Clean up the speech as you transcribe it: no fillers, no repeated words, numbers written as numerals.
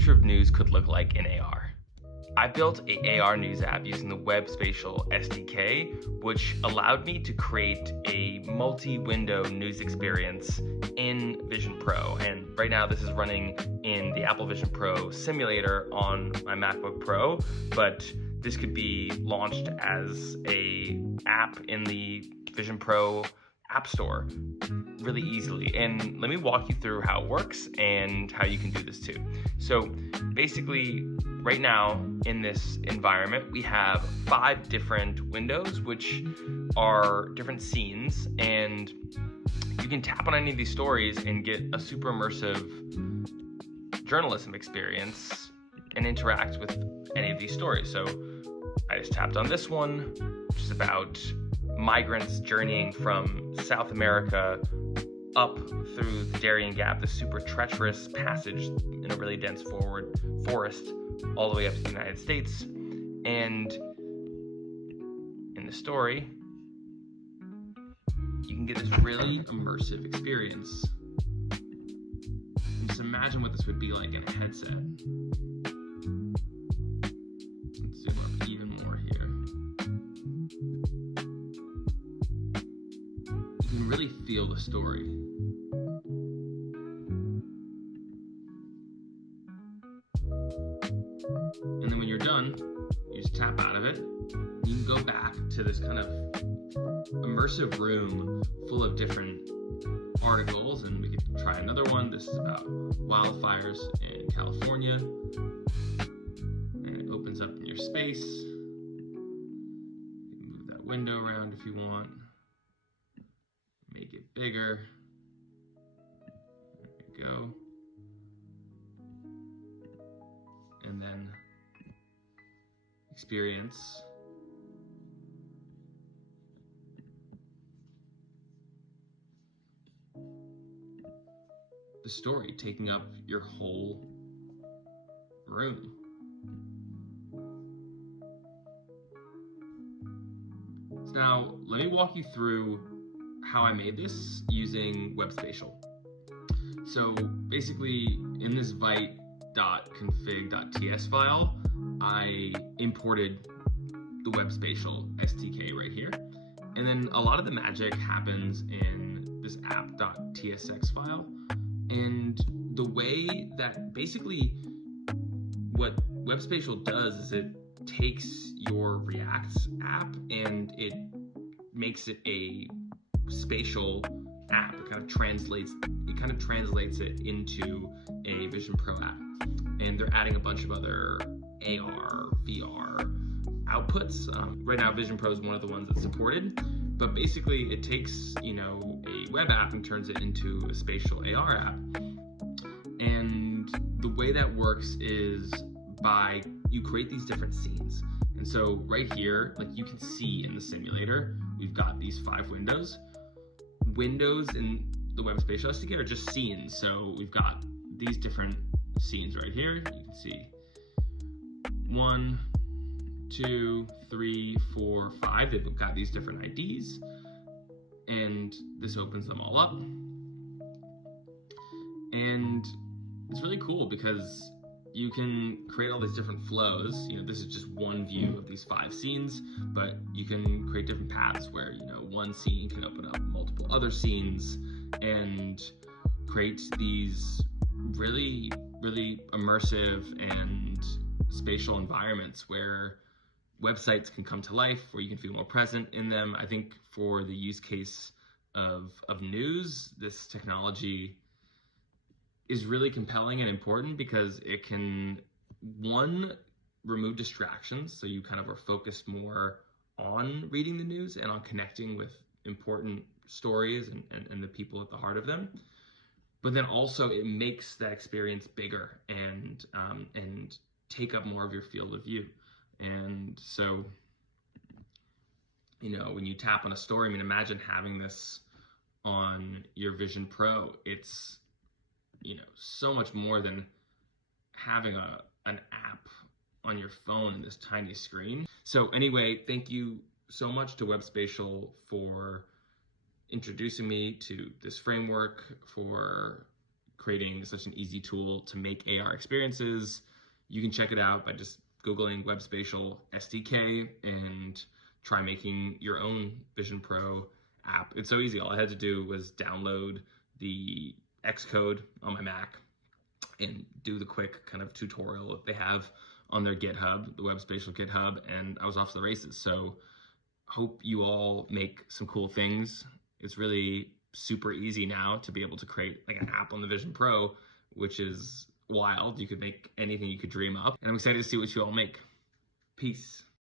future of news could look like in AR. I built a AR news app using the Web Spatial SDK, which allowed me to create a multi-window news experience in Vision Pro. And right now this is running in the Apple Vision Pro simulator on my MacBook Pro, but this could be launched as an app in the Vision Pro App Store really easily. And let me walk you through how it works and how you can do this too. So basically, right now in this environment, we have 5 different windows, which are different scenes, and you can tap on any of these stories and get a super immersive journalism experience and interact with any of these stories. So I just tapped on this one, which is about migrants journeying from South America up through the Darien Gap, this super treacherous passage in a really dense forest all the way up to the United States. And in the story, you can get this really immersive experience. Just imagine what this would be like in a headset. Let's zoom up even more here. You can really feel the story. And then when you're done, you just tap out of it. You can go back to this kind of immersive room full of different articles, and we could try another one. This is about wildfires in California. And it opens up in your space. You can move that window around if you want. Make it bigger. There we go. And then experience the story taking up your whole room. So now let me walk you through how I made this using Web Spatial. So basically in this vite.config.ts file, I imported the Web Spatial SDK right here. And then a lot of the magic happens in this app.tsx file. And the way that basically what Web Spatial does is it takes your React app and it makes it a spatial app. It kind of translates it into a Vision Pro app. And they're adding a bunch of other AR, VR outputs. Right now, Vision Pro is one of the ones that's supported. But basically, it takes a web app and turns it into a spatial AR app. And the way that works is by you create these different scenes. And so right here, like you can see in the simulator, we've got these 5 windows. Windows in the Web Spatial SDK are just scenes. So we've got these different scenes right here. You can see 1, 2, 3, 4, 5. They've got these different IDs, and this opens them all up. And it's really cool because you can create all these different flows. This is just one view of these 5 scenes, but you can create different paths where, one scene can open up multiple other scenes and create these really, really immersive and spatial environments where websites can come to life, where you can feel more present in them. I think for the use case of news, this technology is really compelling and important because it can, one, remove distractions, so you kind of are focused more on reading the news and on connecting with important stories and the people at the heart of them. But then also it makes that experience bigger and take up more of your field of view. And so, when you tap on a story, imagine having this on your Vision Pro. It's, so much more than having an app on your phone in this tiny screen. So anyway, thank you so much to Web Spatial for introducing me to this framework, for creating such an easy tool to make AR experiences. You can check it out by just Googling Web Spatial SDK and try making your own Vision Pro app. It's so easy. All I had to do was download the Xcode on my Mac and do the quick kind of tutorial that they have on their GitHub, the Web Spatial GitHub, and I was off to the races. So hope you all make some cool things. It's really super easy now to be able to create like an app on the Vision Pro, which is wild. You could make anything you could dream up. And I'm excited to see what you all make. Peace.